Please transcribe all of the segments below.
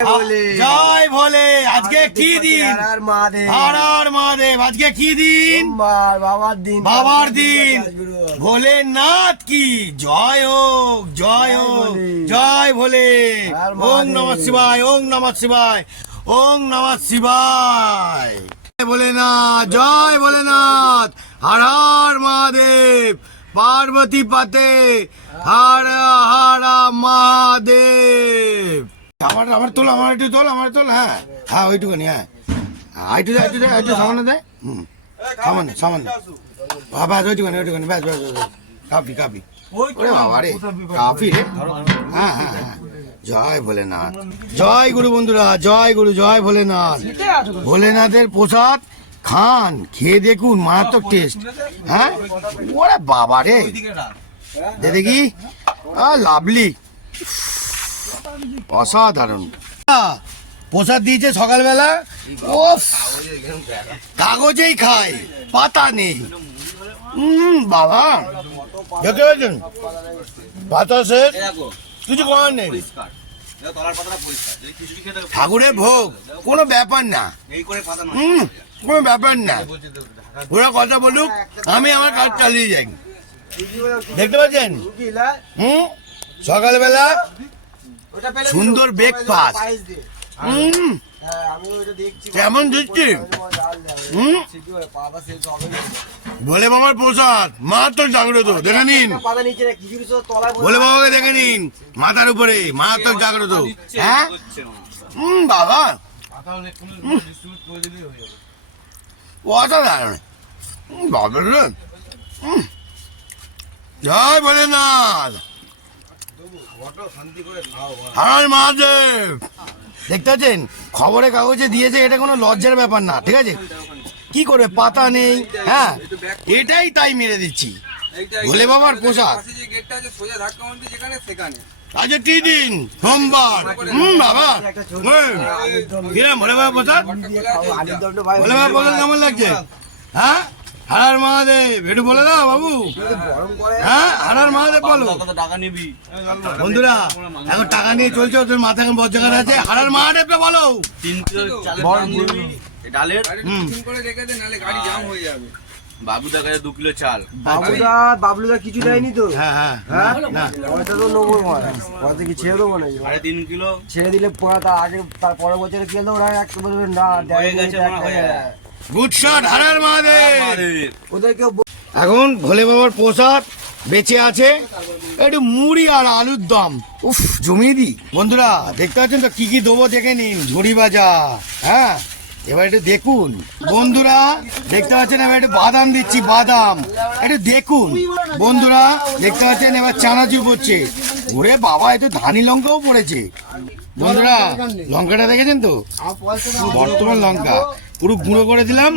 জয় ভোলে। আজকে কি দিন? হর হর মহাদেব। আজকে কি দিন? বাবার দিন। ভোলেনাথ কি জয় হোক, জয় হোক, জয় ভোলে। ওং নমঃ শিবায়, ওং নমঃ শিবায়, ওং নমঃ শিবায়। জয় ভোলেনাথ, জয় ভোলেনাথ। হর হর মহাদেব। পার্বতী পাতে হর হর মহাদেব। আমার তোল, আমার একটু তোল, আমার তোল। হ্যাঁ হ্যাঁ, ওইটুকুনি। হ্যাঁ একটু সামান্য দেয়। সামান্য সামান্য। ব্যাস ওইটুকুনি, ওইটুকুনি। ব্যাস ব্যাস ব্যাস। কাফি কাফি। ওরে বাবা রে, কাফি রে। হ্যাঁ হ্যাঁ হ্যাঁ। জয় ভোলেনাথ, জয় গুরু বন্ধুরা, জয় গুরু, জয় ভোলেনাথ। ভোলেনাথের প্রসাদ খান, খেয়ে দেখুন, মারাত্মক টেস্ট। হ্যাঁ ওরে বাবা রে, দেখি লাভলি, অসাধারণ। প্রসাদ দিয়েছে সকালবেলা। ও কাগজেই খায়, পাতা নেই। বাবা দেখতে পাচ্ছেন, পাতা শেষ, কিছু করার নেই। ঠাকুরের ভোগ কোনো ব্যাপার না, কোনো ব্যাপার না। ওরা কথা বলুক, আমি আমার কাজ চালিয়ে যাই। দেখতে পাচ্ছেন, সকালবেলা সুন্দর ব্রেকফাস্ট। কেমন দিচ্ছি? ভোলে বাবার প্রসাদ, মারাত্মক জাগ্রত। দেখে নিন, ভোলে বাবাকে দেখে নিন, মাথার উপরে মারাত্মক জাগ্রত। হ্যাঁ বাবা, অসাধারণ। বাবা জয় ভোলেনাথ, হর মহাদেব। দেখতে পাচ্ছেন, খবরের কাগজে দিয়েছে, এটা কোনো লজ্জার ব্যাপার না। ঠিক আছে, কি করে পাতা নেই। হ্যাঁ এটাই তাই মেরে দিচ্ছি। ভোলে বাবার প্রসাদ। আজকে কি দিন? সোমবার। বাবা কিরম ভোলে বাবার প্রসাদ? ভোলে বাবার প্রসাদ কেমন লাগছে? হ্যাঁ হর মহাদেব, একটু বলে দাও বাবু। হ্যাঁ হর মহাদেব বলো। বন্ধুরা এখন টাকা নিয়ে চলছে, ওদের মাথা এখন বজ্জাগার আছে। হর মহাদেবটা বলো। 3 কিলো ডালের করে রেখে দে, নালে গাড়ি জাম হয়ে যাবে। বাবুদার কাছে 2 কিলো চাল। বাবলুদা কিছু দেয়নি তো? হ্যাঁ হ্যাঁ হ্যাঁ, ওইটা তো নেবো। ওটা কি ছেড়ে দেবো নাকি? 3.5 কিলো ছেড়ে দিলে তার আগে, তার পরের বছরে কি হলো, ওরা একটা বলবে না হয়ে গেছে, গুড শট। হর মহাদেব। ওদেরকে এখন ভোলে বাবার প্রসাদ বেঁচে আছে, একটু মুড়ি আর আলুর দম। উফ জমিয়ে দি। বন্ধুরা দেখতে পাচ্ছেন তো কি কি দেবো, দেখে নিন। ঝুড়ি ভাজা। হ্যাঁ এবার একটু দেখুন বন্ধুরা, দেখতে পাচ্ছেন এবার একটু বাদাম দিচ্ছি, বাদাম একটু দেখুন বন্ধুরা। দেখতে পাচ্ছেন এবার চানাচুর পড়ছে। ওরে বাবা, একটু ধানি লঙ্কাও পড়েছে। বন্ধুরা লঙ্কাটা দেখেছেন তো, বর্তমান লঙ্কা পুরো গুঁড়ো করে দিলাম।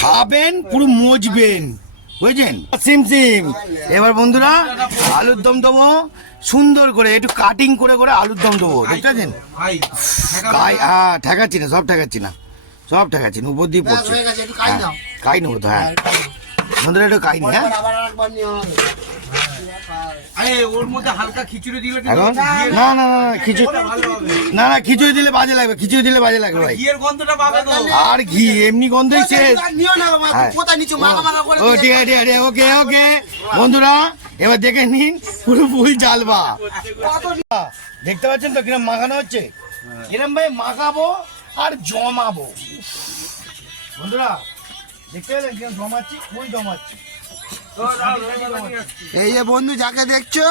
খাবেন পুরো মজবেন, বুঝছেন? সিম সিম। এবার বন্ধুরা আলুর দম দেবো সুন্দর করে, একটু কাটিং করে করে আলুর দম দেবো। দেখতে পাচ্ছেন, হ্যাঁ ঠেকাচ্ছি না, সব ঠেকাচ্ছি না, সব ঠেকাচ্ছি না, উপর দিয়ে পড়ছে। খাই নেবো তো। হ্যাঁ বন্ধুরা একটু খাই নি। হ্যাঁ ওর মধ্যে হালকা খিচুড়ি দিলে এখন না না না খিচুড়ি, না না খিচুড়ি দিলে বাজে লাগবে, খিচুড়ি দিলে বাজে লাগবে ভাই। ঘিয়ের গন্ধটা পাবে তো। আর ঘি এমনি গন্ধই শেষ। ও ঠিক আছে ঠিক আছে, ওকে ওকে। বন্ধুরা এবার দেখে নিন, পুরো ফুল জালবা। দেখতে পাচ্ছেন তো কিরম মাখানো হচ্ছে, কিরম ভাই মাখাবো আর জমাবো। বন্ধুরা দেখতে পেলেন কিরম জমাচ্ছি, ফুল জমাচ্ছি। এই যে বন্ধু যাকে দেখছো,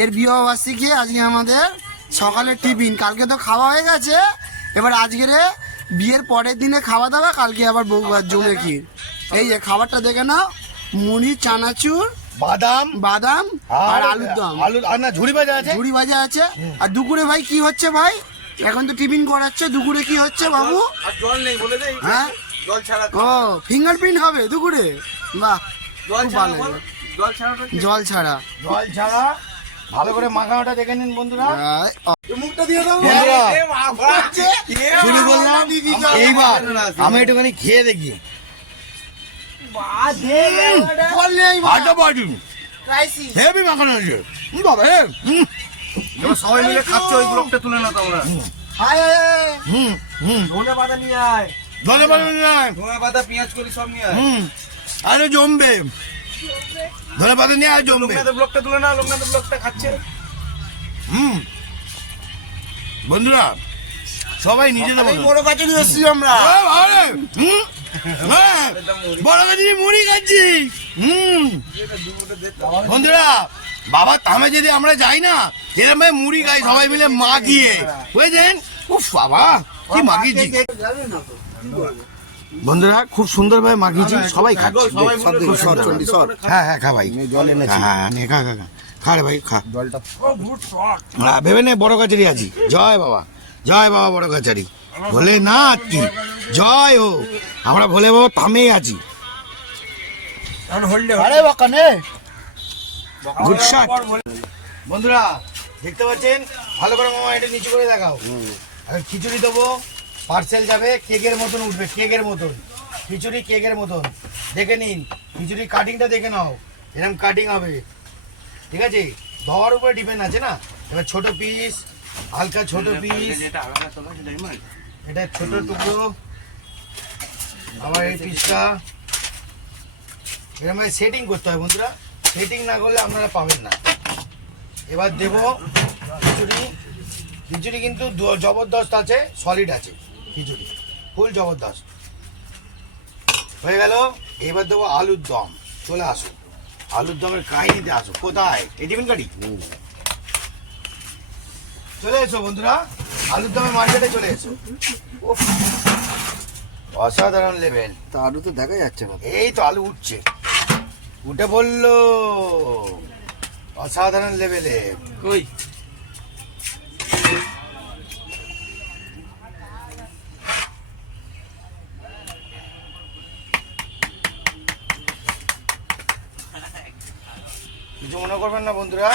এর বিবাহবার্ষিকী আজকে আমাদের সকালের টিফিন। কালকে তো খাওয়া হয়ে গেছে, এবার আজকের বিয়ের পরের দিনে খাওয়া দাওয়া, কালকে আবার জমে ক্ষীর। এই যে খাবারটা দেখে নাও, মুড়ি, চানাচুর, বাদাম বাদাম আর আলুর দম, আলু আর না ঝুড়ি ভাজা আছে, ঝুড়ি ভাজা আছে। আর দুপুরে ভাই কি হচ্ছে ভাই? এখন তো টিফিন করাচ্ছে, দুপুরে কি হচ্ছে বাবু? জল নেই বলে দেই। হ্যাঁ জল ছাড়া। ও ফিঙ্গারপ্রিন্ট হবে দুপুরে? বাহ, জল ছাড়া, জল ছাড়া, জল ছাড়া, জল ছাড়া। ভালো করে মাখানোটা দেখে নিন বন্ধুরা। মুখটা দিয়ে দাও বন্ধুরা শুরু করলাম, এইবার আমি একটুখানি খেয়ে দেখি। হেভি মাখানো হয়েছে বাবা। সবাই মিলে খাচ্ছে, ওই ব্লকটা তুলে না তোমরা। আয় আয় আয়। হুম হুম ধনে পাতা নিয়ে আয়, ধন্যবাদ ধনে পাতা পেঁয়াজ কলি সব নিয়ে আয়। হুম আরে জমবে ধন্যবাদ নিয়ে আর জমবে লোকনাথের ব্লকটা তুলে না, লোকনাথের ব্লকটা খাচ্ছে। হুম বন্ধুরা সবাই নিজেদের মতো। বড় কাছে নিয়ে এসছি আমরা। আরে, হুম, হ্যাঁ, বড় কাছে মুড়ি খাচ্ছি হুম বন্ধুরা বাবা থামে যদি আমরা যাই না এরকম ভাই মুড়ি খাই সবাই মিলে মাখিয়ে বুঝলেন উফ বাবা কি মাখিয়েছি বন্ধুরা খুব সুন্দরভাবে মাখিয়েছি সবাই খাচ্ছে হ্যাঁ হ্যাঁ খা ভাই হ্যাঁ নে খা খা খা খা রে ভাই খা হ্যাঁ ভেবে নে বড় কাছারি আছি জয় বাবা বড় কাছারি ভোলে না কি জয় হো আমরা ভোলে বাবা থামেই আছি আরে বাকানে গুড শট বন্ধুরা দেখতে পাচ্ছেন ভালো করে মামা এটা নিচু করে দেখাও আর খিচুড়ি দেবো পার্সেল যাবে কেকের মতন উঠবে কেকের মতন খিচুড়ি কেকের মতন দেখে নিন খিচুড়ি কাটিংটা দেখে নাও এরকম কাটিং হবে ঠিক আছে ধোয়ার উপরে ডিপেন্ড আছে না এবার ছোট পিস হালকা ছোট পিস এটা ছোট টুকরো আবার এই পিসটা এরকম সেটিং করতে হয় বন্ধুরা সেটিং না করলে আপনারা পাবেন না এবার দেবো খিচুড়ি খিচুড়ি কিন্তু জবরদস্ত আছে সলিড আছে খিচুড়ি ফুল জবরদস্ত হয়ে গেল এবার দেবো আলুর দম চলে আসো আলুর দমের কাহিনীতে আসো কোথায় এই টিফিন কাটি চলে এসো বন্ধুরা আলুর দমের মার্কেটে চলে এসো উফ, অসাধারণ লেভেল তা আলু তো দেখা যাচ্ছে না। এই তো আলু উঠছে উঠে বললো অসাধারণ লেভেলে কই কিছু মনে করবেন না বন্ধুরা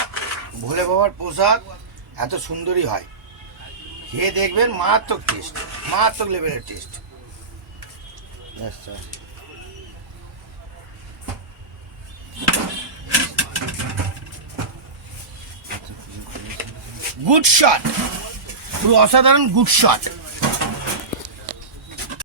ভোলে বাবার প্রসাদ এত সুন্দরই হয় খেয়ে দেখবেন মারাত্মক টেস্ট মারাত্মক লেভেলের টেস্ট গুড শট পুরো অসাধারণ গুড শট